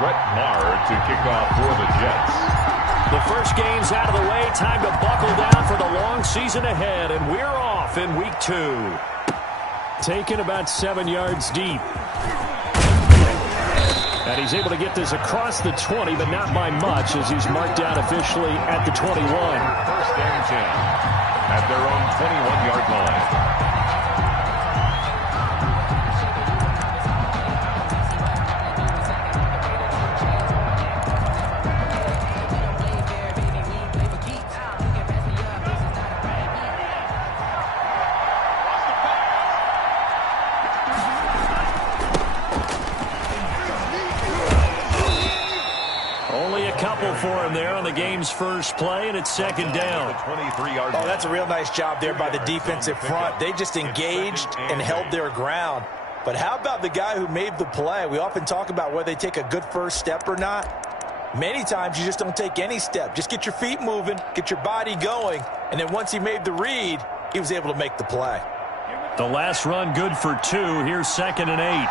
Brett Maher to kick off for the Jets. The first game's out of the way. Time to buckle down for the long season ahead, and we're off in week 2. Taken about 7 yards deep. And he's able to get this across the 20, but not by much, as he's marked down officially at the 21. First and 10 at their own 21-yard line. For him there on the game's first play, and it's second down. Oh, that's a real nice job there by the defensive front. They just engaged and held their ground. But how about the guy who made the play? We often talk about whether they take a good first step or not. Many times you just don't take any step. Just get your feet moving, get your body going, and then once he made the read, he was able to make the play. The last run good for 2. Here's 2nd and 8.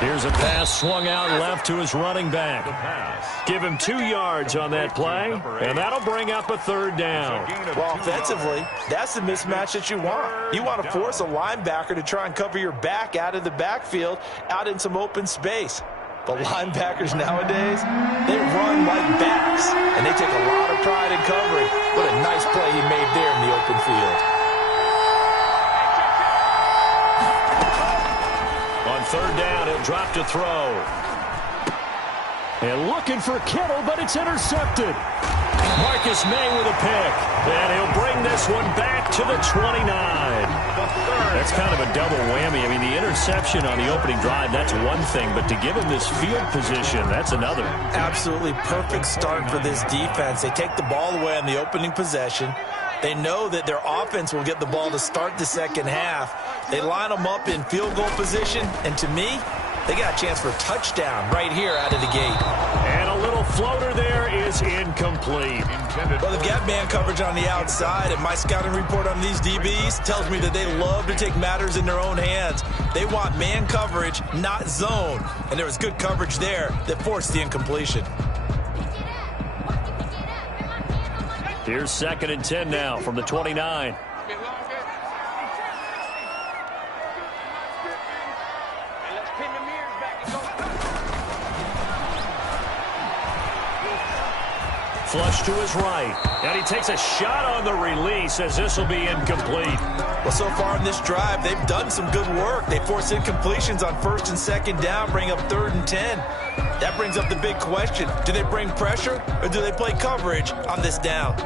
Here's a pass swung out left to his running back. Give him 2 yards on that play, and that'll bring up a 3rd down. Well, offensively, that's the mismatch that you want. You want to force a linebacker to try and cover your back out of the backfield, out in some open space. But linebackers nowadays, they run like backs, and they take a lot of pride in covering. What a nice play he made there in the open field. On 3rd down, he'll drop to throw. And looking for Kittle, but it's intercepted. Marcus May with a pick. And he'll bring this one back to the 29. That's kind of a double whammy. I mean, the interception on the opening drive, that's one thing. But to give him this field position, that's another. Absolutely perfect start for this defense. They take the ball away on the opening possession. They know that their offense will get the ball to start the second half. They line them up in field goal position, and to me, they got a chance for a touchdown right here out of the gate. And a little floater there is incomplete. Well, they've got man coverage on the outside, and my scouting report on these DBs tells me that they love to take matters in their own hands. They want man coverage, not zone, and there was good coverage there that forced the incompletion. Here's 2nd and 10 now from the 29. Flush to his right, and he takes a shot on the release as this will be incomplete. Well, so far in this drive, they've done some good work. They force incompletions on 1st and 2nd down, bring up 3rd and 10. That brings up the big question. Do they bring pressure, or do they play coverage on this down?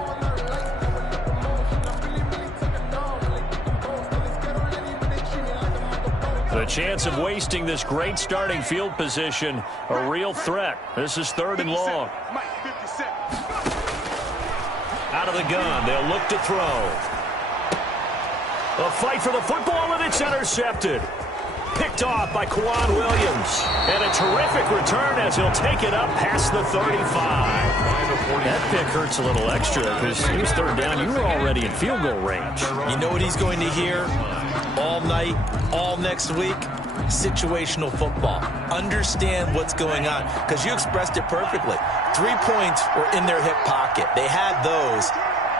The chance of wasting this great starting field position, a real threat. This is 3rd and long. Out of the gun, they'll look to throw. A fight for the football, and it's intercepted. Picked off by Kwan Williams. And a terrific return as he'll take it up past the 35. That pick hurts a little extra because it was 3rd down. You were already in field goal range. You know what he's going to hear all night, all next week? Situational football. Understand what's going on, because you expressed it perfectly. 3 points were in their hip pocket. They had those.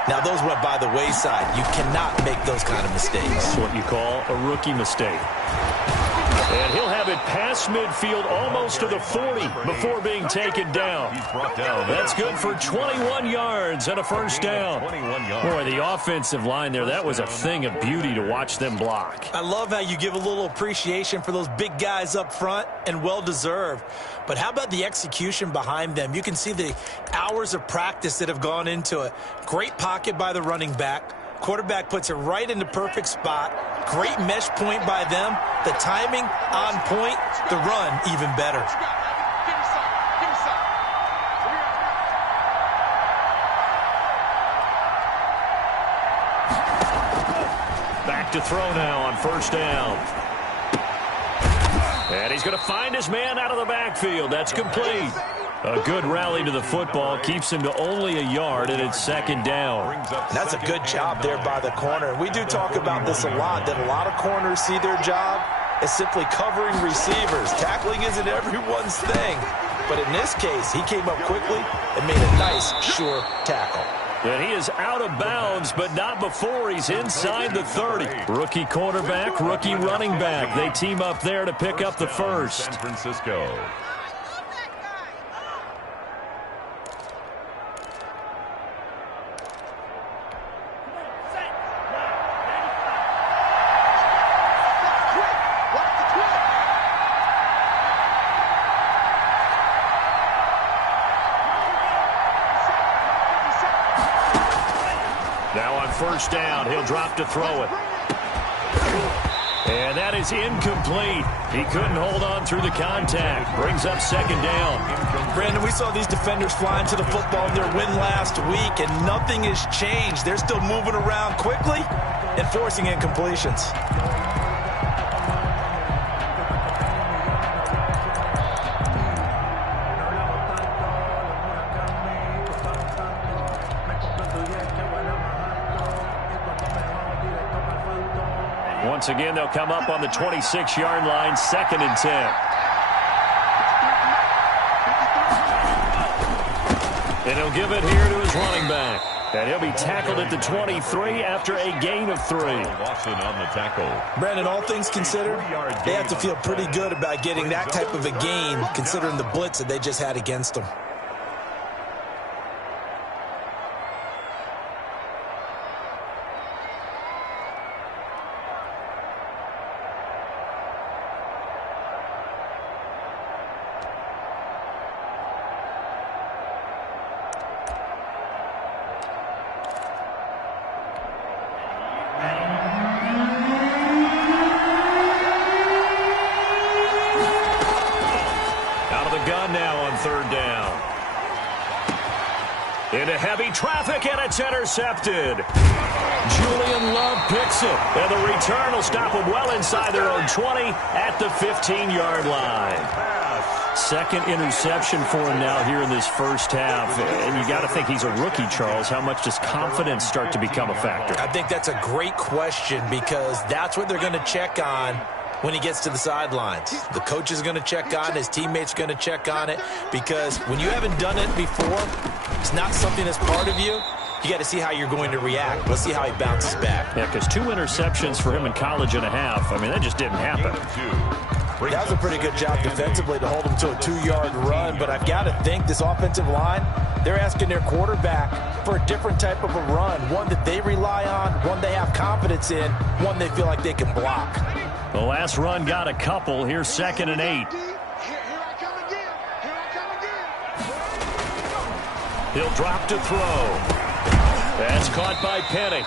Now, those went by the wayside. You cannot make those kind of mistakes. That's what you call a rookie mistake. And he'll have it past midfield almost to the 40 before being taken down. That's good for 21 yards and a first down. Boy, the offensive line there, that was a thing of beauty to watch them block. I love how you give a little appreciation for those big guys up front, and well-deserved. But how about the execution behind them? You can see the hours of practice that have gone into it. Great pocket by the running back. Quarterback puts it right in the perfect spot. Great mesh point by them. The timing on point. The run even better. Back to throw now on first down. And he's going to find his man out of the backfield. That's complete. A good rally to the football keeps him to only a yard, and it's second down. That's a good job there by the corner. We do talk about this a lot, that a lot of corners see their job as simply covering receivers. Tackling isn't everyone's thing. But in this case, he came up quickly and made a nice, sure tackle. And he is out of bounds, but not before he's inside the 30. Rookie quarterback, rookie running back. They team up there to pick up the first. San Francisco. First down. He'll drop to throw it. And that is incomplete. He couldn't hold on through the contact. Brings up second down. Brandon, we saw these defenders flying to the football in their win last week, and nothing has changed. They're still moving around quickly and forcing incompletions. Once again, they'll come up on the 26-yard line, 2nd and 10. And he'll give it here to his running back. And he'll be tackled at the 23 after a gain of 3. Lawson on the tackle. Brandon, all things considered, they have to feel pretty good about getting that type of a gain, considering the blitz that they just had against them. Into heavy traffic, and it's intercepted. Julian Love picks it, and the return will stop them well inside their own 20 at the 15-yard line. Second interception for him now here in this first half. And you got to think he's a rookie, Charles. How much does confidence start to become a factor? I think that's a great question, because that's what they're going to check on when he gets to the sidelines. The coach is going to check on it. His teammates are going to check on it, because when you haven't done it before, it's not something that's part of you. You got to see how you're going to react. Let's see how he bounces back. Yeah, because 2 interceptions for him in college and a half. I mean, that just didn't happen. That was a pretty good job defensively to hold him to a 2-yard run, but I've got to think this offensive line, they're asking their quarterback for a different type of a run, one that they rely on, one they have confidence in, one they feel like they can block. The last run got a couple. Here's 2nd and 8. He'll drop to throw. That's caught by Penny.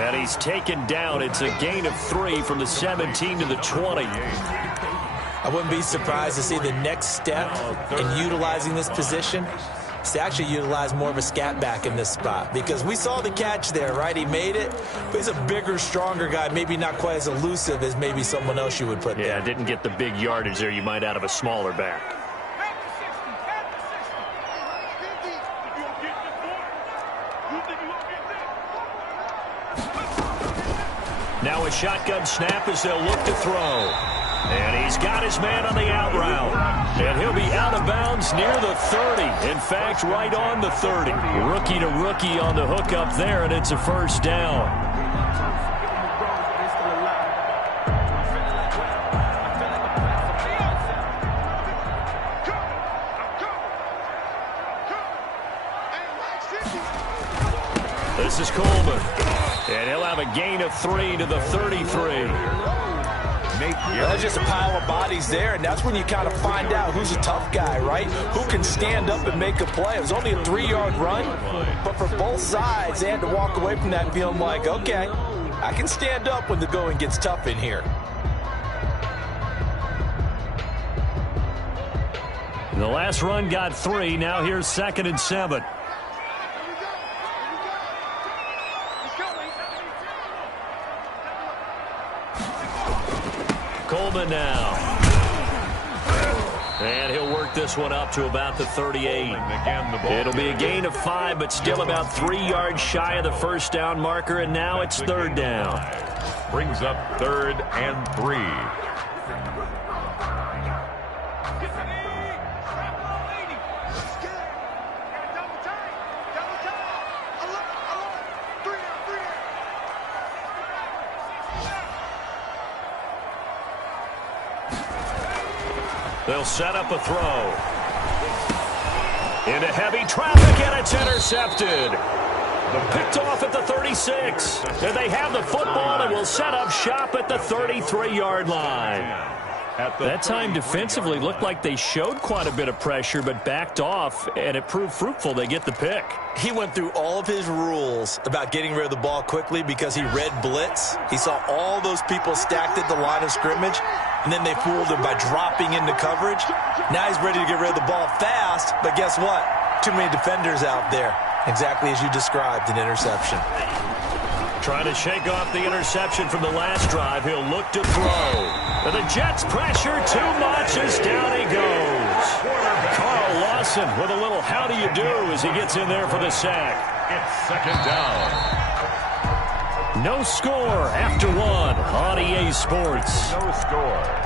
And he's taken down. It's a gain of 3 from the 17 to the 20. I wouldn't be surprised to see the next step in utilizing this position is to actually utilize more of a scat back in this spot, because we saw the catch there, right? He made it, but he's a bigger, stronger guy, maybe not quite as elusive as maybe someone else you would put there. Yeah, didn't get the big yardage there you might out of a smaller back. Now a shotgun snap as they'll look to throw. And he's got his man on the out route. And he'll be out of bounds near the 30. In fact, right on the 30. Rookie to rookie on the hook up there, and it's a first down. This is Coleman. And he'll have a gain of 3 to the 33. There's just a pile of bodies there, and that's when you kind of find out who's a tough guy, right? Who can stand up and make a play. It was only a 3-yard run, but for both sides, they had to walk away from that feeling like, okay, I can stand up when the going gets tough in here. The last run got 3. Now here's 2nd and 7. Coleman now. And he'll work this one up to about the 38. It'll be a gain of 5, but still about 3 yards shy of the first down marker, and now it's third down. Brings up 3rd and 3. They'll set up a throw. Into heavy traffic, and it's intercepted. Picked off at the 36. And they have the football and will set up shop at the 33-yard line. That time defensively looked like they showed quite a bit of pressure, but backed off, and it proved fruitful. They get the pick. He went through all of his rules about getting rid of the ball quickly because he read blitz. He saw all those people stacked at the line of scrimmage, and then they fooled him by dropping into coverage. Now he's ready to get rid of the ball fast, but guess what? Too many defenders out there. Exactly as you described, an interception. Trying to shake off the interception from the last drive. He'll look to throw. But the Jets pressure too much as down he goes. Carl Lawson with a little how do you do as he gets in there for the sack. It's 2nd down. No score after 1 on EA Sports. No score.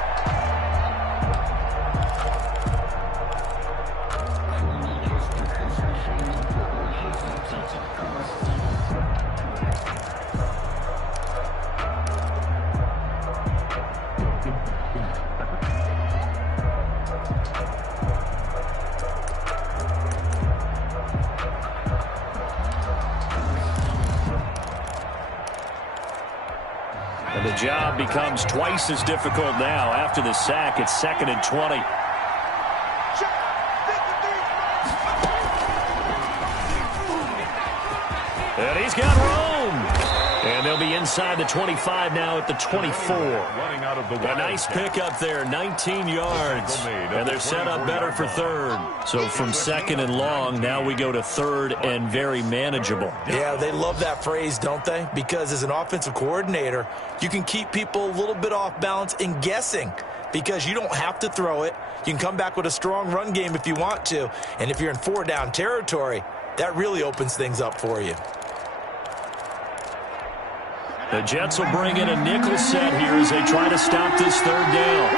And the job becomes twice as difficult now after the sack. It's 2nd and 20. And he's got room. And they'll be inside the 25 now at the 24. A nice pickup there, 19 yards. And they're set up better for 3rd. So from 2nd and long, now we go to 3rd and very manageable. Yeah, they love that phrase, don't they? Because as an offensive coordinator, you can keep people a little bit off balance and guessing because you don't have to throw it. You can come back with a strong run game if you want to. And if you're in 4-down territory, that really opens things up for you. The Jets will bring in a nickel set here as they try to stop this 3rd down.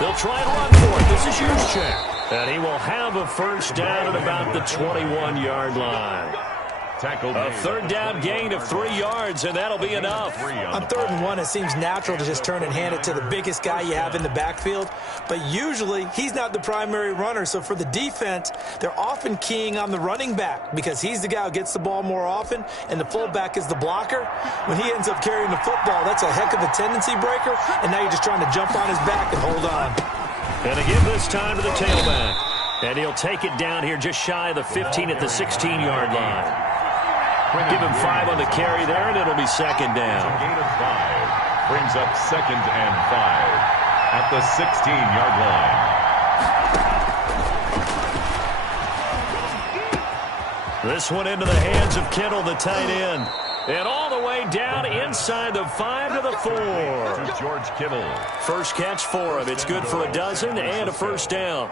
They'll try and run for it. This is Juszczyk. And he will have a first down at about the 21-yard line. A 3rd down gain of 3 yards, and that'll be enough. On 3rd and 1, it seems natural to just turn and hand it to the biggest guy you have in the backfield. But usually, he's not the primary runner. So for the defense, they're often keying on the running back because he's the guy who gets the ball more often, and the fullback is the blocker. When he ends up carrying the football, that's a heck of a tendency breaker, and now you're just trying to jump on his back and hold on. And to give this time to the tailback. And he'll take it down here just shy of the 15 at the 16-yard line. Give him 5 on the carry there, and it'll be 2nd down. A gain of 5. Brings up 2nd and 5 at the 16-yard line. This one into the hands of Kittle, the tight end. And all the way down inside the 5 to the 4. To George Kittle. First catch for him. It's good for a dozen and a first down.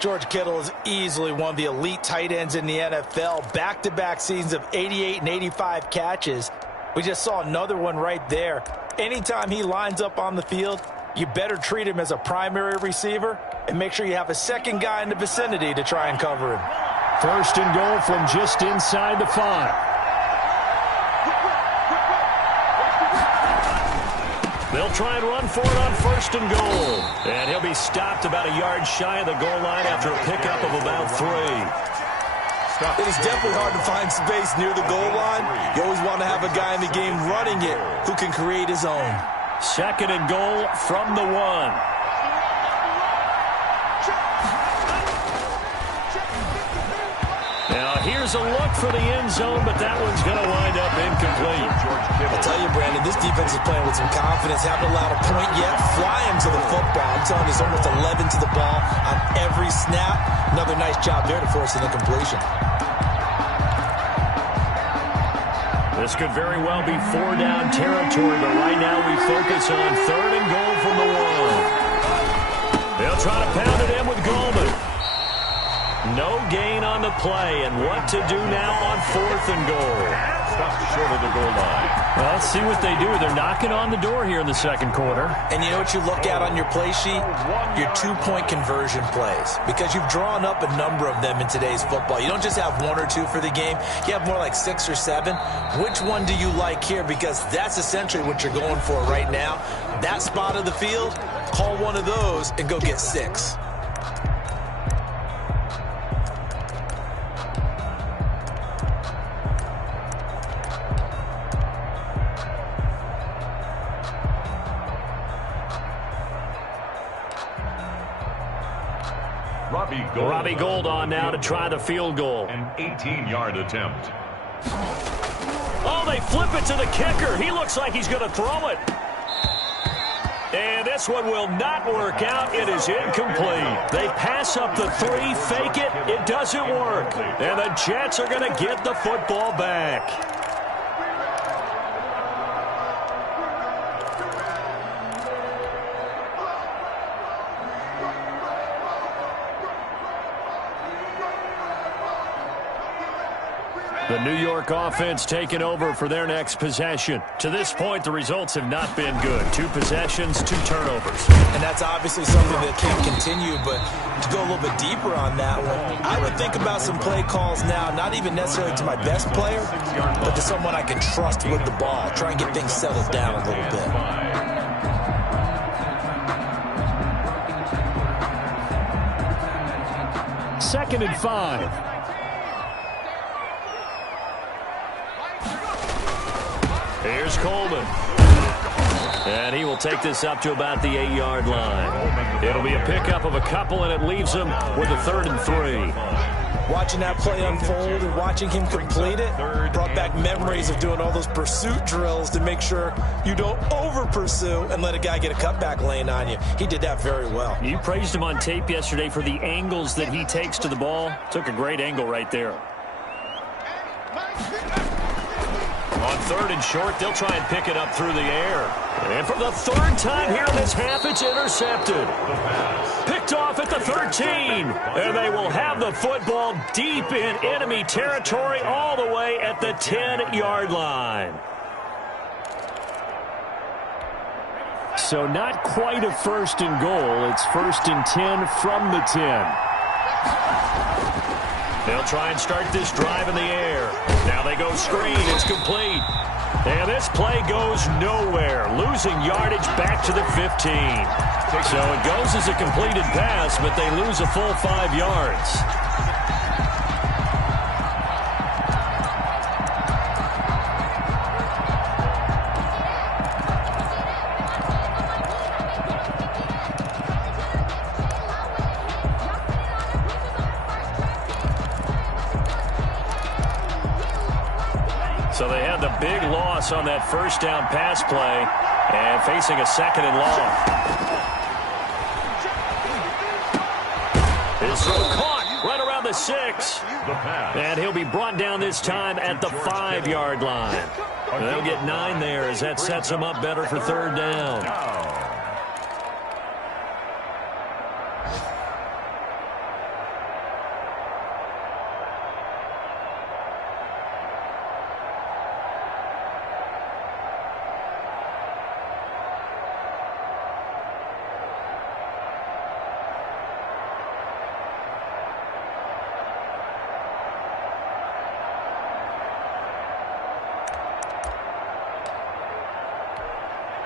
George Kittle is easily one of the elite tight ends in the NFL. Back-to-back seasons of 88 and 85 catches. We just saw another one right there. Anytime he lines up on the field, you better treat him as a primary receiver and make sure you have a second guy in the vicinity to try and cover him. First and goal from just inside the 5. They'll try and run for it on 1st and goal. And he'll be stopped about a yard shy of the goal line after a pickup of about 3. It is definitely hard to find space near the goal line. You always want to have a guy in the game running it who can create his own. 2nd and goal from the 1. Now here's a look for the end zone, but that one's going to wind up incomplete. I'll tell you, Brandon, this defense is playing with some confidence. Haven't allowed a point yet. Flying to the football. I'm telling you, it's almost 11 to the ball on every snap. Another nice job there to force an incompletion. This could very well be 4-down territory, but right now we focus on 3rd and goal from the 1. They'll They'll try to pound it in with Goldman. No gain on the play, and what to do now on 4th and goal. Stopped short of the goal line. Well, let's see what they do. They're knocking on the door here in the second quarter. And you know what you look at on your play sheet? Your 2-point conversion plays. Because you've drawn up a number of them in today's football. You don't just have 1 or 2 for the game. You have more like 6 or 7. Which one do you like here? Because that's essentially what you're going for right now. That spot of the field, call one of those and go get 6. Robbie Gould on now to try the field goal. An 18-yard attempt. Oh, they flip it to the kicker. He looks like he's going to throw it. And this one will not work out. It is incomplete. They pass up the 3, fake it. It doesn't work. And the Jets are going to get the football back. The New York offense taking over for their next possession. To this point, the results have not been good. 2 possessions, 2 turnovers. And that's obviously something that can continue, but to go a little bit deeper on that one, I would think about some play calls now, not even necessarily to my best player, but to someone I can trust with the ball. Try and get things settled down a little bit. 2nd and 5. Here's Coleman. And he will take this up to about the 8-yard line. It'll be a pickup of a couple, and it leaves him with a 3rd and 3. Watching that play unfold and watching him complete it brought back memories of doing all those pursuit drills to make sure you don't over-pursue and let a guy get a cutback lane on you. He did that very well. You praised him on tape yesterday for the angles that he takes to the ball. Took a great angle right there. On 3rd and short, they'll try and pick it up through the air. And for the 3rd time here in this half, it's intercepted. Picked off at the 13. And they will have the football deep in enemy territory all the way at the 10-yard line. So not quite a 1st and goal. It's 1st and 10 from the 10. They'll try and start this drive in the air. Now they go screen. It's complete. And this play goes nowhere. Losing yardage back to the 15. So it goes as a completed pass, but they lose a full 5 yards. So they had the big loss on that 1st down pass play and facing a 2nd and long. His throw caught right around the 6. And he'll be brought down this time at the 5-yard line. They'll get 9 there as that sets him up better for 3rd down.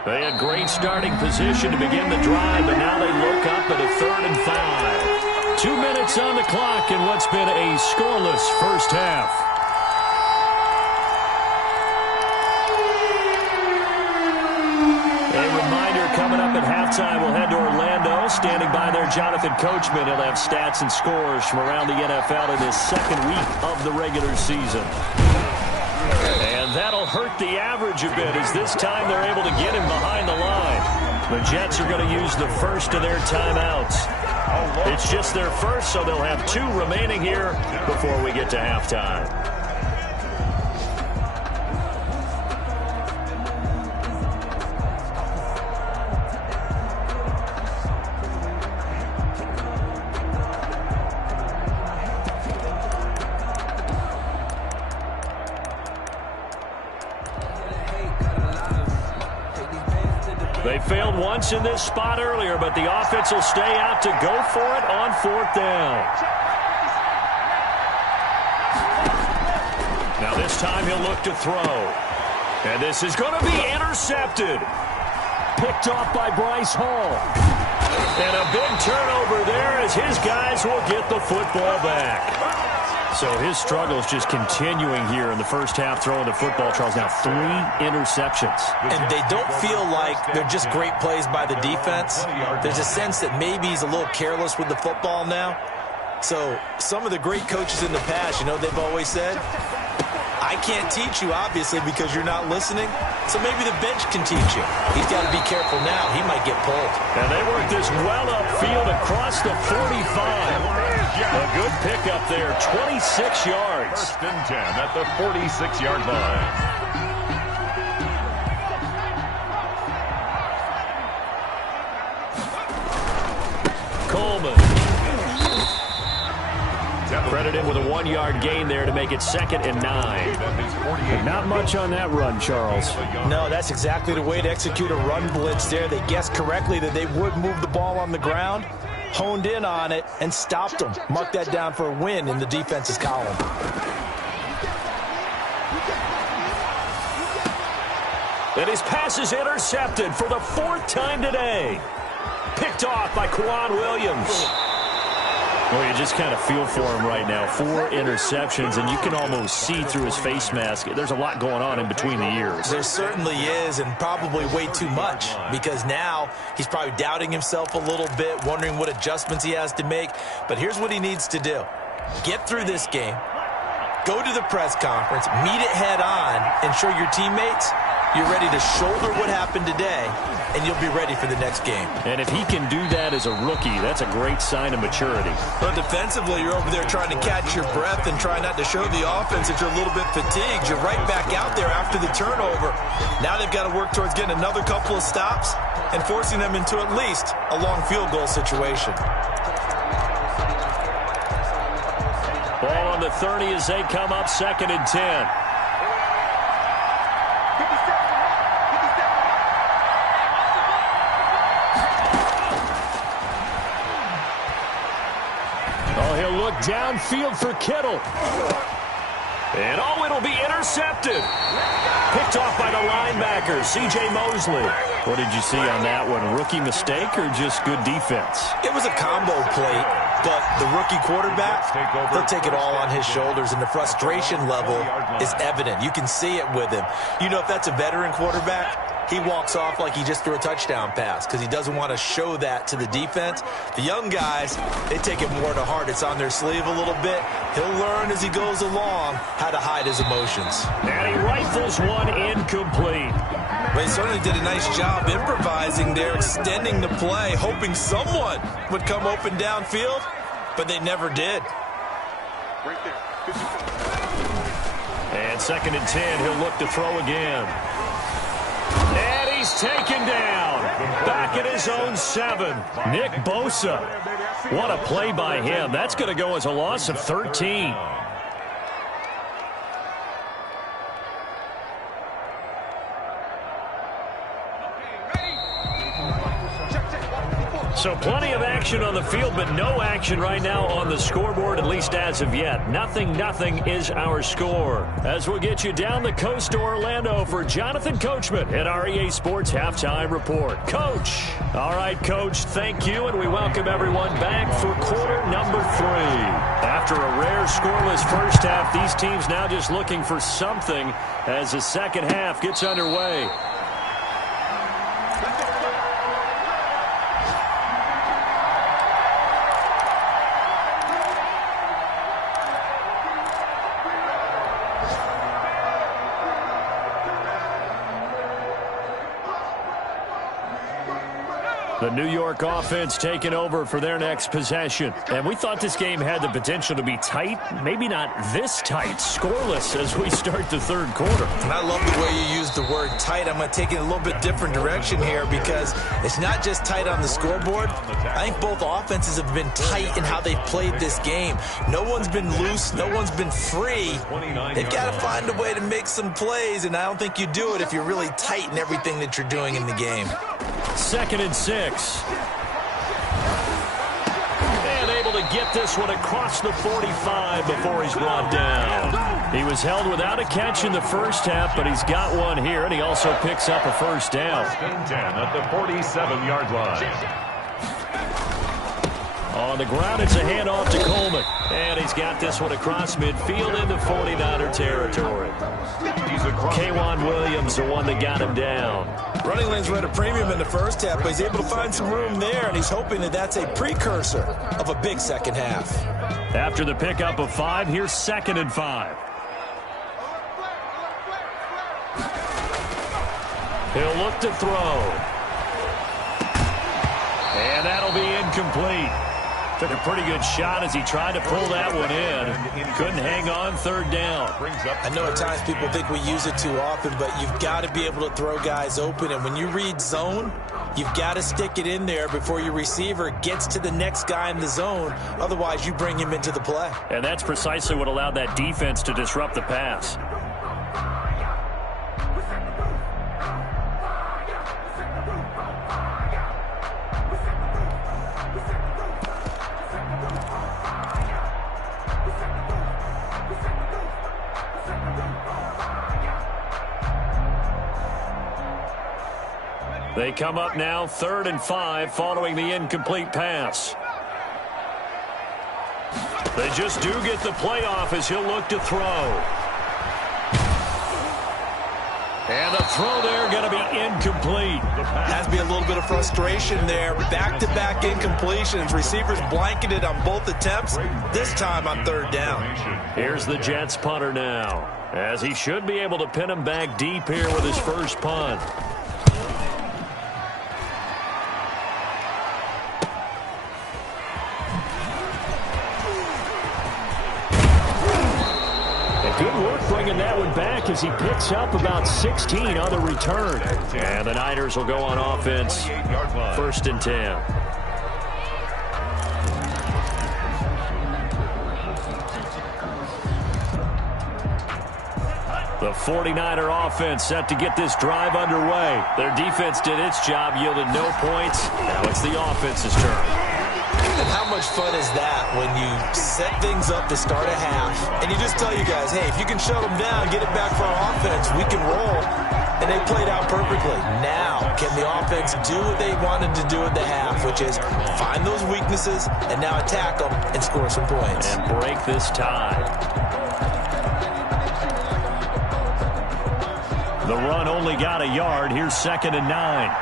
They had great starting position to begin the drive, but now they look up at a 3rd and 5. 2 minutes on the clock in what's been a scoreless first half. A reminder coming up at halftime, we'll head to Orlando. Standing by there, Jonathan Coachman. He'll have stats and scores from around the NFL in his 2nd week of the regular season. And that'll hurt the average a bit as this time they're able to get him behind the line. The Jets are going to use the first of their timeouts. It's just their first, so they'll have 2 remaining here before we get to halftime. They failed once in this spot earlier, but the offense will stay out to go for it on 4th down. Now this time he'll look to throw. And this is going to be intercepted. Picked off by Bryce Hall. And a big turnover there as his guys will get the football back. So his struggles just continuing here in the first half throwing the football, Charles. Now 3 interceptions. And they don't feel like they're just great plays by the defense. There's a sense that maybe he's a little careless with the football now. So some of the great coaches in the past, you know, they've always said, I can't teach you, obviously, because you're not listening. So maybe the bench can teach you. He's got to be careful now. He might get pulled. And they work this well upfield across the 45. A good pickup there, 26 yards. 1st and 10 at the 46-yard line. Coleman. Credited with a 1-yard gain there to make it 2nd and 9. But not much on that run, Charles. No, that's exactly the way to execute a run blitz there. They guessed correctly that they would move the ball on the ground, honed in on it, and stopped them. Mark that down for a win in the defense's column. And his pass is intercepted for the 4th time today. Picked off by Kwan Williams. Well, you just kind of feel for him right now. 4 interceptions, and you can almost see through his face mask. There's a lot going on in between the ears. There certainly is, and probably way too much, because now he's probably doubting himself a little bit, wondering what adjustments he has to make. But here's what he needs to do. Get through this game, go to the press conference, meet it head on, and show your teammates you're ready to shoulder what happened today, and you'll be ready for the next game. And if he can do that as a rookie, that's a great sign of maturity. But defensively, you're over there trying to catch your breath and try not to show the offense that you're a little bit fatigued. You're right back out there after the turnover. Now they've got to work towards getting another couple of stops and forcing them into at least a long field goal situation. Ball on the 30 as they come up 2nd and 10. Look downfield for Kittle. And it'll be intercepted. Picked off by the linebacker, C.J. Mosley. What did you see on that one? Rookie mistake or just good defense? It was a combo play, but the rookie quarterback, he'll take it all on his shoulders, and the frustration level is evident. You can see it with him. You know, if that's a veteran quarterback, he walks off like he just threw a touchdown pass because he doesn't want to show that to the defense. The young guys, they take it more to heart. It's on their sleeve a little bit. He'll learn as he goes along how to hide his emotions. And he rifles one incomplete. But he certainly did a nice job improvising there, extending the play, hoping someone would come open downfield, but they never did. Right there. And 2nd and 10, he'll look to throw again. And he's taken down. Back at his own 7. Nick Bosa. What a play by him. That's going to go as a loss of 13. So plenty of action on the field, but no action right now on the scoreboard, at least as of yet. 0-0 is our score. As we'll get you down the coast to Orlando for Jonathan Coachman at our EA Sports Halftime Report. Coach. All right, Coach, thank you, and we welcome everyone back for quarter number 3. After a rare scoreless first half, these teams now just looking for something as the second half gets underway. The New York offense taking over for their next possession. And we thought this game had the potential to be tight, maybe not this tight, scoreless as we start the third quarter. And I love the way you use the word tight. I'm going to take it a little bit different direction here because it's not just tight on the scoreboard. I think both offenses have been tight in how they've played this game. No one's been loose. No one's been free. They've got to find a way to make some plays, and I don't think you do it if you're really tight in everything that you're doing in the game. 2nd and 6. And able to get this one across the 45 before he's brought down. He was held without a catch in the first half, but he's got one here, and he also picks up a first down. 10 at the 47-yard line. On the ground, it's a handoff to Coleman. And he's got this one across midfield into 49er territory. K'Waun Williams, the one that got him down. Running lanes were at a premium in the first half, but he's able to find some room there, and he's hoping that that's a precursor of a big second half. After the pickup of 5, here's 2nd and 5. He'll look to throw. And that'll be incomplete. Took a pretty good shot as he tried to pull that one in. Couldn't hang on, 3rd down. I know at times people think we use it too often, but you've got to be able to throw guys open. And when you read zone, you've got to stick it in there before your receiver gets to the next guy in the zone. Otherwise, you bring him into the play. And that's precisely what allowed that defense to disrupt the pass. They come up now 3rd and 5 following the incomplete pass. They just do get the play off as he'll look to throw. And the throw there going to be incomplete. Has to be a little bit of frustration there. Back-to-back incompletions. Receivers blanketed on both attempts, this time on 3rd down. Here's the Jets punter now, as he should be able to pin him back deep here with his first punt. Good work bringing that one back as he picks up about 16 on the return. And the Niners will go on offense. 1st and 10. The 49er offense set to get this drive underway. Their defense did its job, yielded no points. Now it's the offense's turn. And how much fun is that when you set things up to start a half and you just tell you guys, hey, if you can shut them down, get it back for our offense, we can roll. And they played out perfectly. Now, can the offense do what they wanted to do at the half, which is find those weaknesses and now attack them and score some points. And break this tie. The run only got a yard. Here's 2nd and 9.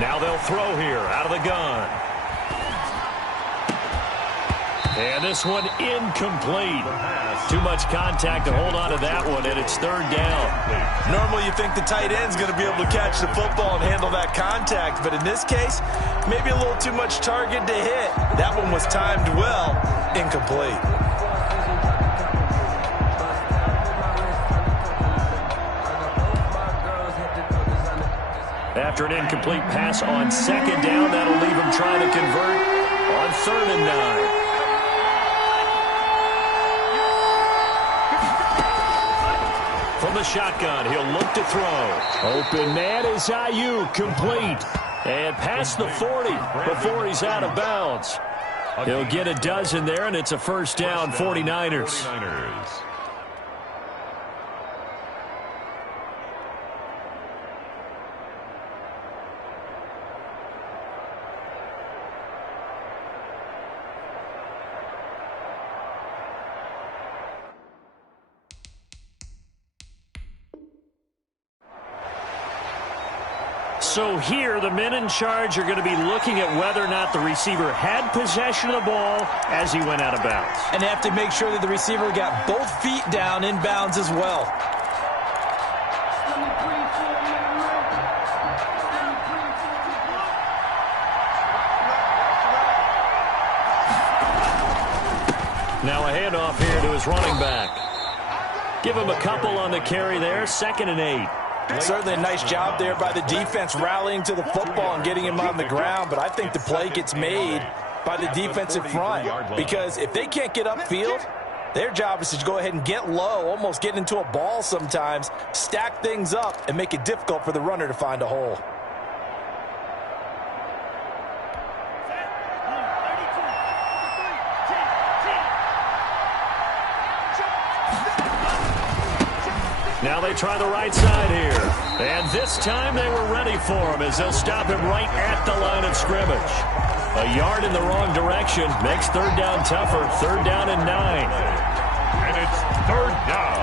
Now they'll throw here out of the gun. And this one incomplete. Too much contact to hold on to that one, and it's 3rd down. Normally you think the tight end's going to be able to catch the football and handle that contact, but in this case, maybe a little too much target to hit. That one was timed well, incomplete. After an incomplete pass on 2nd down, that'll leave him trying to convert on 3rd and 9. From the shotgun, he'll look to throw. Open man is Ayuk, complete. And past the 40 before he's out of bounds. He'll get a dozen there, and it's a 1st down, 49ers. So here, the men in charge are going to be looking at whether or not the receiver had possession of the ball as he went out of bounds. And they have to make sure that the receiver got both feet down in bounds as well. Now a handoff here to his running back. Give him a couple on the carry there, 2nd and 8. Certainly a nice job there by the defense rallying to the football and getting him on the ground, but I think the play gets made by the defensive front, because if they can't get upfield, their job is to go ahead and get low, almost get into a ball sometimes, stack things up, and make it difficult for the runner to find a hole. Now they try the right side here. And this time they were ready for him as they'll stop him right at the line of scrimmage. A yard in the wrong direction makes third down tougher. Third down and 9. And it's third down.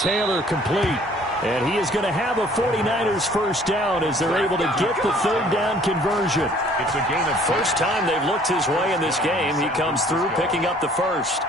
Taylor complete. And he is going to have a 49ers first down as they're able to get the third down conversion. It's a gain of first time they've looked his way in this game. He comes through picking up the first.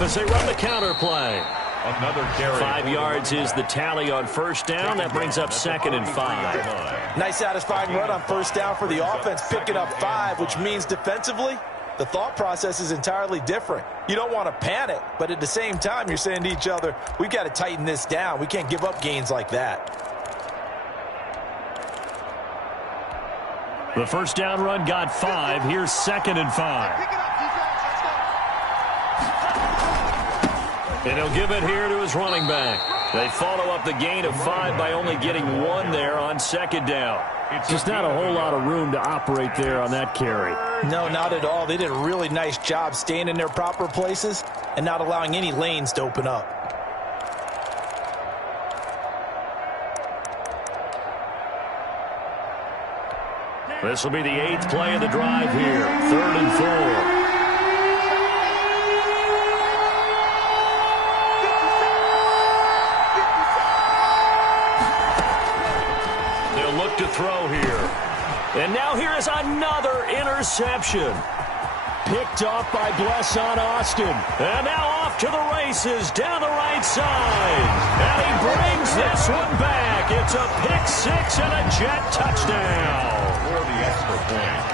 As they run the counter play. Another carry. 5 yards is the tally on first down. That brings up 2nd and 5. Nice satisfying run on first down for the offense, picking up 5, which means defensively, the thought process is entirely different. You don't want to panic, but at the same time, you're saying to each other, we've got to tighten this down. We can't give up gains like that. The first down run got 5. Here's 2nd and 5. And he'll give it here to his running back. They follow up the gain of 5 by only getting 1 there on second down. It's just not a whole lot of room to operate there on that carry. No, not at all. They did a really nice job staying in their proper places and not allowing any lanes to open up. This will be the 8th play of the drive here. 3rd and 4. To throw here. And now here is another interception. Picked off by Blesson Austin. And now off to the races down the right side. And he brings this one back. It's a pick 6 and a jet touchdown. For the extra point.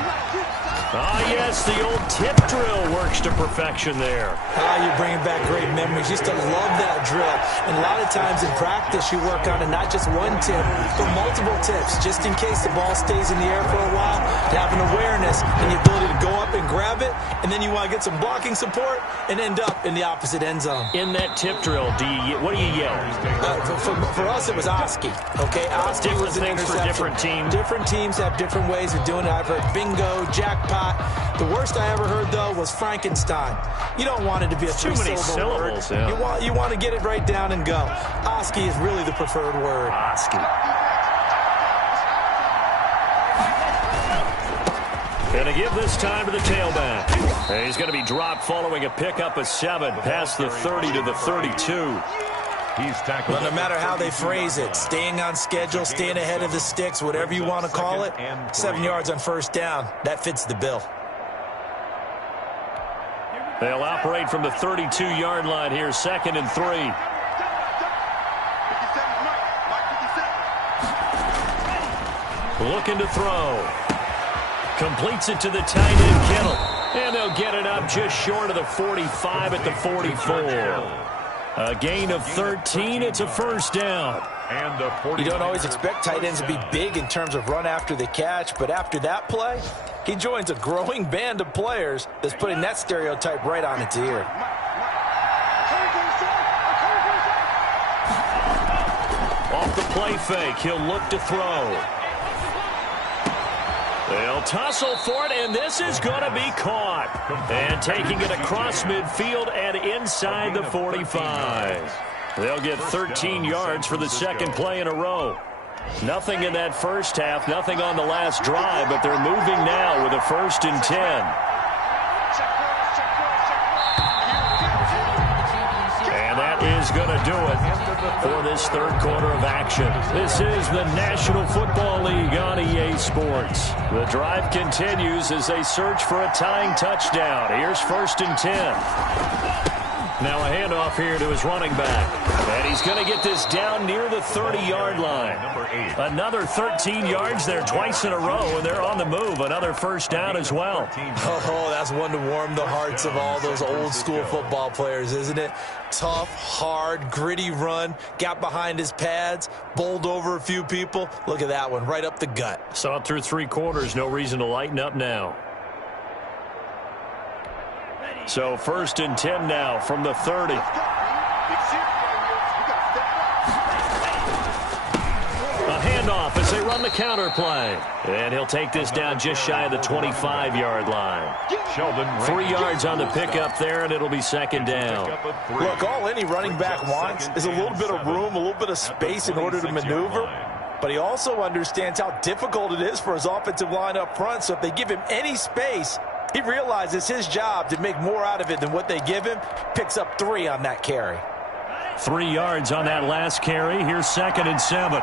Ah, yes, the old tip drill works to perfection there. Ah, you're bringing back great memories. Used to love that drill. And a lot of times in practice, you work on it, not just one tip, but multiple tips, just in case the ball stays in the air for a while, to have an awareness and the ability to go up and grab it, and then you want to get some blocking support and end up in the opposite end zone. In that tip drill, what do you yell? For us, it was Oski. Okay, Oski was an things for different teams. Different teams have different ways of doing it. I've heard bingo, jackpot. The worst I ever heard, though, was Frankenstein. You don't want it to be a too many syllables. Yeah. You want to get it right down and go. Oski is really the preferred word. Oski. Going to give this time to the tailback. And he's going to be dropped following a pickup of 7 past the 30 to the 32. He's tackled. Well, no matter how they phrase it, staying on schedule, staying ahead of the sticks, whatever you want to call it, 7 yards on first down, that fits the bill. They'll operate from the 32-yard line here, 2nd and 3. Looking to throw. Completes it to the tight end, Kittle. And they'll get it up just short of the 45 at the 44. A gain of 13. It's a first down. And you don't always expect tight ends to be big in terms of run after the catch, but after that play, he joins a growing band of players that's putting that stereotype right on its ear. Off the play fake, he'll look to throw. They'll tussle for it, and this is going to be caught. And taking it across midfield and inside the 45. They'll get 13 yards for the second play in a row. Nothing in that first half, nothing on the last drive, but they're moving now with a 1st and 10. And that is going to do it for this third quarter of action. This is the National Football League on EA Sports. The drive continues as they search for a tying touchdown. Here's 1st and 10. Now a handoff here to his running back. And he's going to get this down near the 30-yard line. Another 13 yards there twice in a row, and they're on the move. Another 1st down as well. Oh, that's one to warm the hearts of all those old-school football players, isn't it? Tough, hard, gritty run. Got behind his pads, bowled over a few people. Look at that one, right up the gut. Saw it through 3 quarters. No reason to lighten up now. So 1st and 10 now from the 30. A handoff as they run the counter play. And he'll take this down just shy of the 25-yard line. 3 yards on the pickup there, and it'll be 2nd down. Look, all any running back wants is a little bit of room, a little bit of space in order to maneuver. But he also understands how difficult it is for his offensive line up front. So if they give him any space, he realizes his job to make more out of it than what they give him. Picks up 3 on that carry. 3 yards on that last carry. Here's 2nd and 7.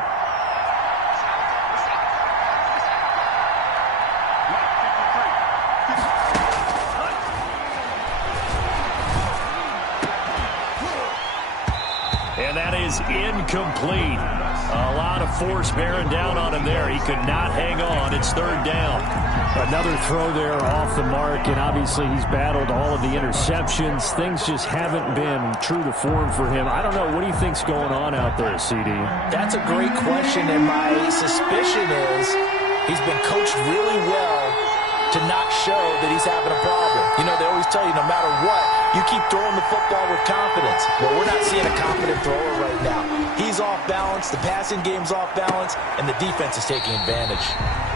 And that is incomplete. A lot of force bearing down on him there. He could not hang on. It's 3rd down. Another throw there off the mark, and obviously he's battled all of the interceptions. Things just haven't been true to form for him. I don't know. What do you think's going on out there, CD? That's a great question, and my suspicion is he's been coached really well to not show that he's having a problem. You know, they always tell you no matter what, you keep throwing the football with confidence. Well, we're not seeing a confident thrower right now. He's off balance, the passing game's off balance, and the defense is taking advantage.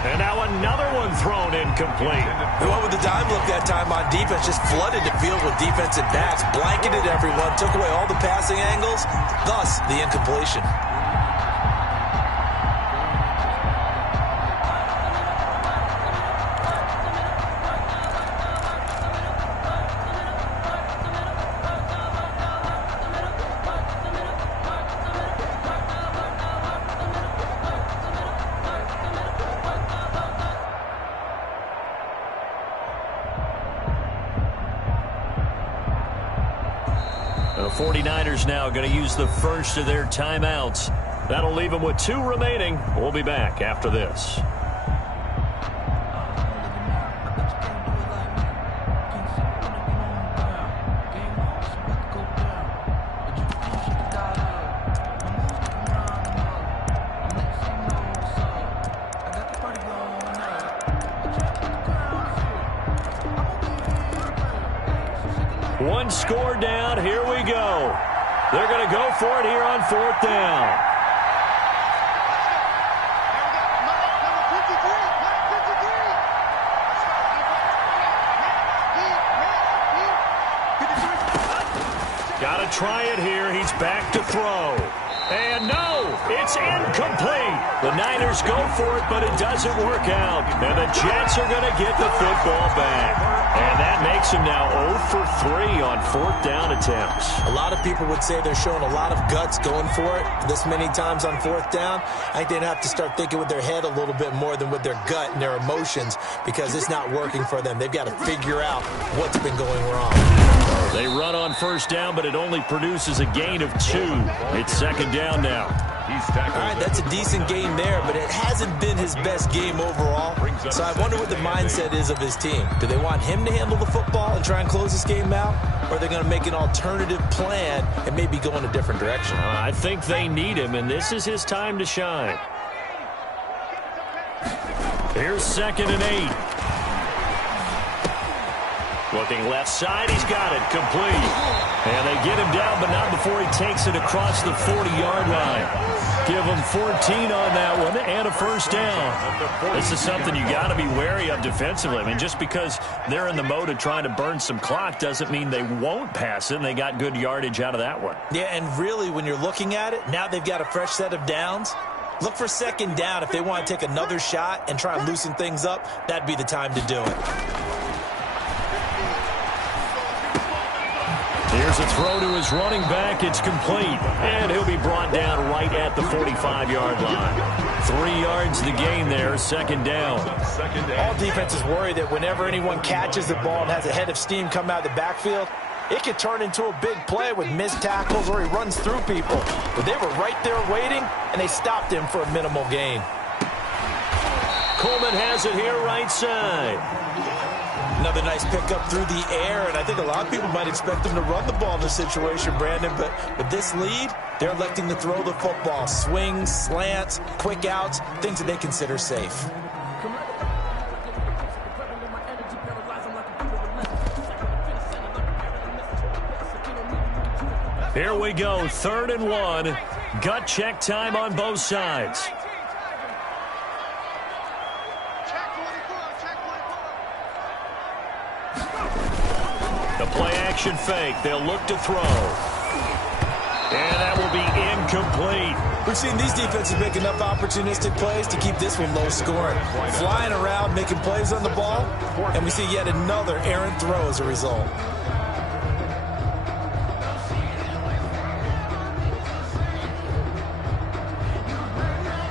And now another one thrown incomplete. They went with the dime look that time on defense, just flooded the field with defensive backs, blanketed everyone, took away all the passing angles, thus the incompletion. The 49ers now going to use the first of their timeouts. That'll leave them with 2 remaining. We'll be back after this. One score down. Here we go. They're going to go for it here on 4th down. Got to try it here. He's back to throw. And no, it's incomplete. The Niners go for it, but it doesn't work out. And the Jets are going to get the football back. And that makes him now 0 for 3 on 4th down attempts. A lot of people would say they're showing a lot of guts going for it this many times on 4th down. I think they'd have to start thinking with their head a little bit more than with their gut and their emotions, because it's not working for them. They've got to figure out what's been going wrong. They run on 1st down, but it only produces a gain of 2. It's 2nd down now. All right, that's a decent game there, but it hasn't been his best game overall. So I wonder what the mindset is of his team. Do they want him to handle the football and try and close this game out? Or are they going to make an alternative plan and maybe go in a different direction? I think they need him, and this is his time to shine. Here's 2nd and 8. Looking left side, he's got it, complete. And they get him down, but not before he takes it across the 40-yard line. Give him 14 on that one and a 1st down. This is something you got to be wary of defensively. I mean, just because they're in the mode of trying to burn some clock doesn't mean they won't pass it, and they got good yardage out of that one. Yeah, and really, when you're looking at it, now they've got a fresh set of downs. Look for second down. If they want to take another shot and try and loosen things up, that'd be the time to do it. Here's a throw to his running back. It's complete. And he'll be brought down right at the 45-yard line. 3 yards the gain there, second down. All defenses worry that whenever anyone catches the ball and has a head of steam come out of the backfield, it could turn into a big play with missed tackles or he runs through people. But they were right there waiting, and they stopped him for a minimal gain. Coleman has it here right side. Another nice pickup through the air, and I think a lot of people might expect them to run the ball in this situation, Brandon. But with this lead, they're electing to throw the football. Swings, slants, quick outs, things that they consider safe. Here we go, 3rd and 1. Gut check time on both sides. The play action fake. They'll look to throw. And that will be incomplete. We've seen these defenses make enough opportunistic plays to keep this one low scoring. Flying around, making plays on the ball, and we see yet another errant throw as a result.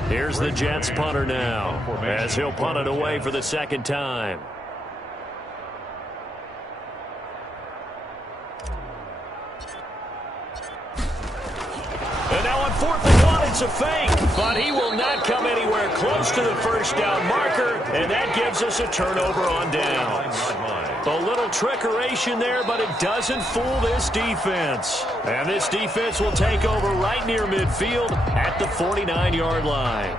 Here's the Jets punter now, as he'll punt it away for the second time. And now on 4th and 1, it's a fake, but he will not come anywhere close to the first down marker, and that gives us a turnover on downs. A little trickeration there, but it doesn't fool this defense. And this defense will take over right near midfield at the 49-yard line.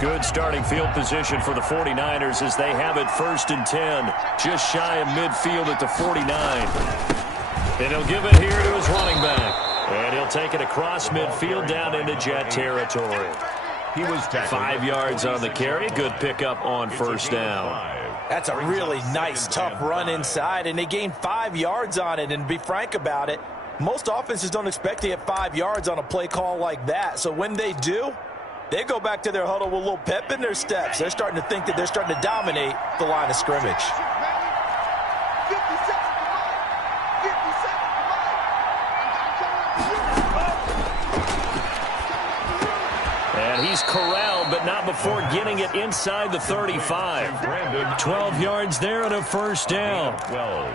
Good starting field position for the 49ers as they have it 1st and 10, just shy of midfield at the 49. And he'll give it here to his running back. And he'll take it across midfield down into Jet territory. He was 5 yards on the carry. Good pickup on first down. That's a really nice, tough run inside, and they gained 5 yards on it. And to be frank about it, most offenses don't expect to get 5 yards on a play call like that. So when they do, they go back to their huddle with a little pep in their steps. They're starting to think that they're starting to dominate the line of scrimmage. And he's corralled, but not before getting it inside the 35. 12 yards there and a first down.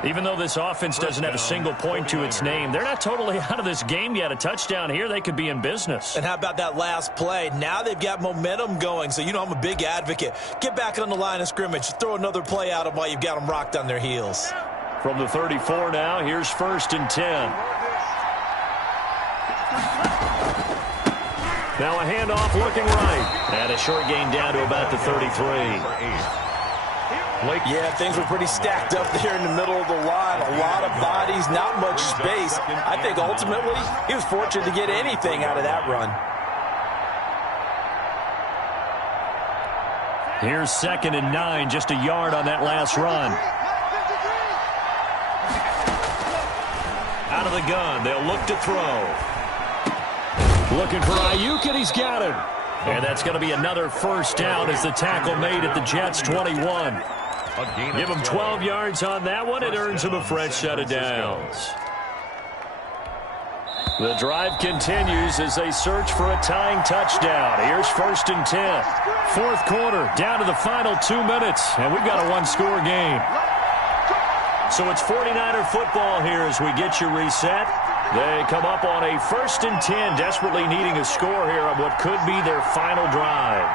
Even though this offense doesn't have a single point to its name, they're not totally out of this game yet. A touchdown here, they could be in business. And how about that last play? Now they've got momentum going, so you know I'm a big advocate. Get back on the line of scrimmage. Throw another play at them while you've got them rocked on their heels. From the 34 now, here's 1st and 10. Now a handoff looking right. And a short gain down to about the 33. Yeah, things were pretty stacked up there in the middle of the line. A lot of bodies, not much space. I think ultimately he was fortunate to get anything out of that run. Here's 2nd and 9, just a yard on that last run. Out of the gun, they'll look to throw. Looking for Ayuk, and he's got him. And that's going to be another first down as the tackle made at the Jets' 21. Give him 12 yards on that one. It earns him a fresh set of downs. The drive continues as they search for a tying touchdown. Here's 1st and 10. 4th quarter, down to the final 2 minutes, and we've got a one-score game. So it's 49er football here as we get you reset. They come up on a 1st and 10, desperately needing a score here on what could be their final drive.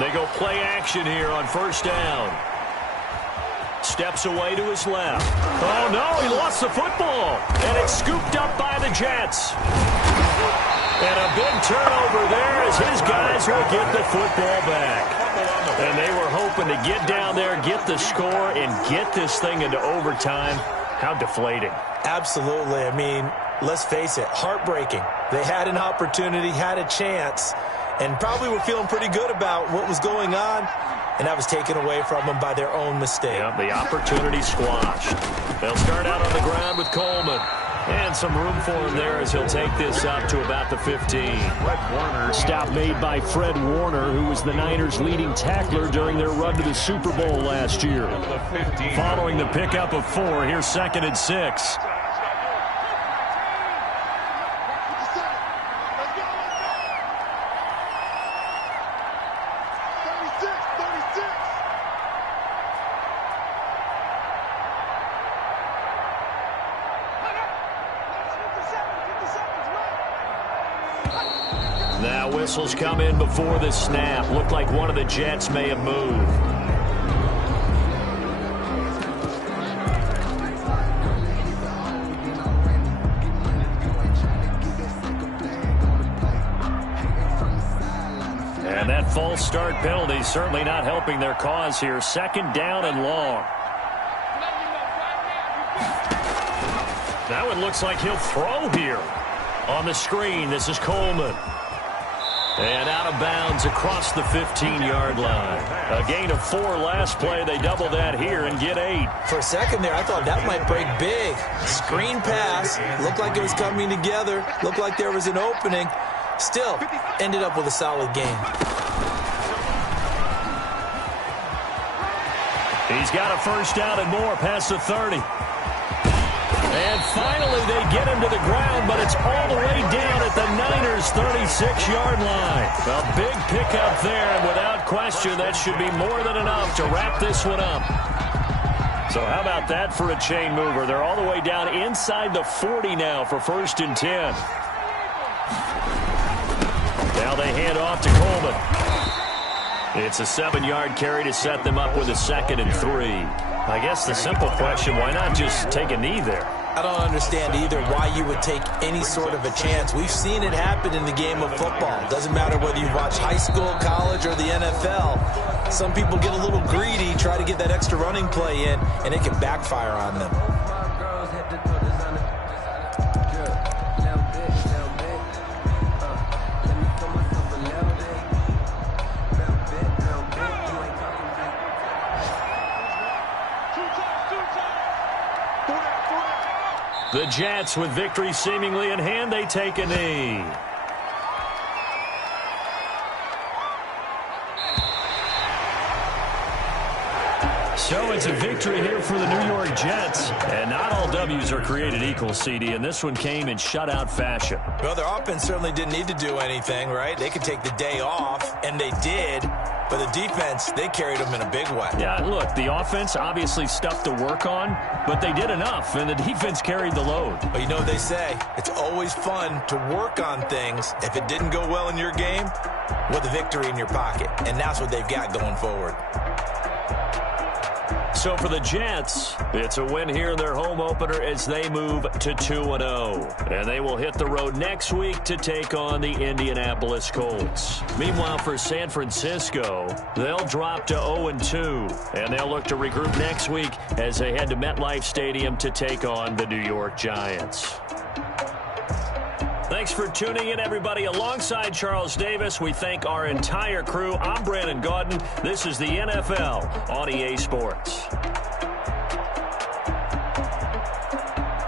They go play action here on first down. Steps away to his left. Oh, no, he lost the football. And it's scooped up by the Jets. And a big turnover there as his guys will get the football back. And they were hoping to get down there, get the score, and get this thing into overtime. How deflating. Absolutely. I mean, let's face it, heartbreaking. They had an opportunity, had a chance, and probably were feeling pretty good about what was going on, and that was taken away from them by their own mistake. Yep, the opportunity squashed. They'll start out on the ground with Coleman. And some room for him there as he'll take this up to about the 15. Stop made by Fred Warner, who was the Niners' leading tackler during their run to the Super Bowl last year. Following the pickup of 4, here's 2nd and 6. Now whistles come in before the snap. Looked like one of the Jets may have moved. And that false start penalty certainly not helping their cause here. 2nd down and long. Now it looks like he'll throw here. On the screen, this is Coleman. And out of bounds across the 15-yard line. A gain of 4 last play. They double that here and get 8. For a second there, I thought that might break big. Screen pass. Looked like it was coming together. Looked like there was an opening. Still, ended up with a solid game. He's got a 1st down and more past the 30. And finally, they get him to the ground, but it's all the way down at the Niners' 36-yard line. A big pickup there, and without question, that should be more than enough to wrap this one up. So how about that for a chain mover? They're all the way down inside the 40 now for 1st and 10. Now they hand off to Coleman. It's a 7-yard carry to set them up with a 2nd and 3. I guess the simple question, why not just take a knee there? I don't understand either why you would take any sort of a chance. We've seen it happen in the game of football. Doesn't matter whether you watch high school, college, or the NFL. Some people get a little greedy, try to get that extra running play in, and it can backfire on them. The Jets, with victory seemingly in hand, they take a knee. So it's a victory here for the New York Jets. And not all W's are created equal, CD, and this one came in shutout fashion. Well, their offense certainly didn't need to do anything, right? They could take the day off, and they did. But the defense, they carried them in a big way. Yeah, look, the offense obviously stuff to work on, but they did enough, and the defense carried the load. But you know what they say, it's always fun to work on things. If it didn't go well in your game, with a victory in your pocket. And that's what they've got going forward. So for the Jets, it's a win here in their home opener as they move to 2-0. And they will hit the road next week to take on the Indianapolis Colts. Meanwhile, for San Francisco, they'll drop to 0-2. And they'll look to regroup next week as they head to MetLife Stadium to take on the New York Giants. Thanks for tuning in, everybody. Alongside Charles Davis, we thank our entire crew. I'm Brandon Gaudin. This is the NFL on EA Sports.